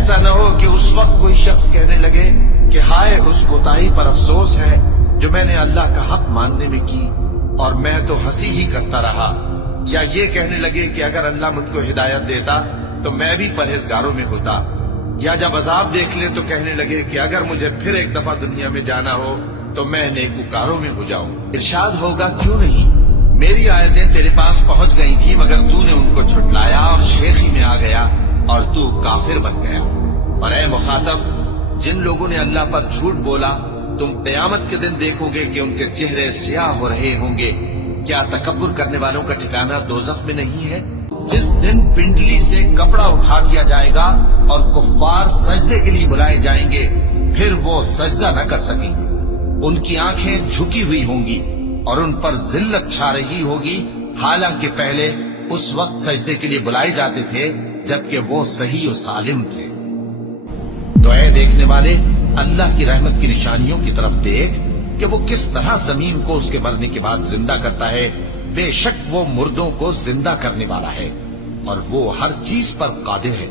ایسا نہ ہو کہ اس وقت کوئی شخص کہنے لگے کہ ہائے اس کوتاہی پر افسوس ہے جو میں نے اللہ کا حق ماننے میں کی اور میں تو ہنسی ہی کرتا رہا، یا یہ کہنے لگے کہ اگر اللہ مجھ کو ہدایت دیتا تو میں بھی پرہیزگاروں میں ہوتا، یا جب عذاب دیکھ لے تو کہنے لگے کہ اگر مجھے پھر ایک دفعہ دنیا میں جانا ہو تو میں نیکوکاروں میں ہو جاؤں۔ ارشاد ہوگا کیوں نہیں، میری آیتیں تیرے پاس پہنچ گئی تھی مگر تو نے ان کو جھٹلایا اور شیخی میں آ گیا اور تو کافر بن گیا۔ اور اے مخاطب، جن لوگوں نے اللہ پر جھوٹ بولا تم قیامت کے دن دیکھو گے کہ ان کے چہرے سیاہ ہو رہے ہوں گے، کیا تکبر کرنے والوں کا ٹھکانہ دوزخ میں نہیں ہے؟ جس دن پنڈلی سے کپڑا اٹھا دیا جائے گا اور کفار سجدے کے لیے بلائے جائیں گے، پھر وہ سجدہ نہ کر سکیں گے، ان کی آنکھیں جھکی ہوئی ہوں گی اور ان پر ذلت چھا رہی ہوگی، حالانکہ پہلے اس وقت سجدے کے لیے بلائے جاتے تھے جبکہ وہ صحیح و سالم تھے۔ تو اے دیکھنے والے، اللہ کی رحمت کی نشانیوں کی طرف دیکھ کہ وہ کس طرح زمین کو اس کے مرنے کے بعد زندہ کرتا ہے، بے شک وہ مردوں کو زندہ کرنے والا ہے اور وہ ہر چیز پر قادر ہے۔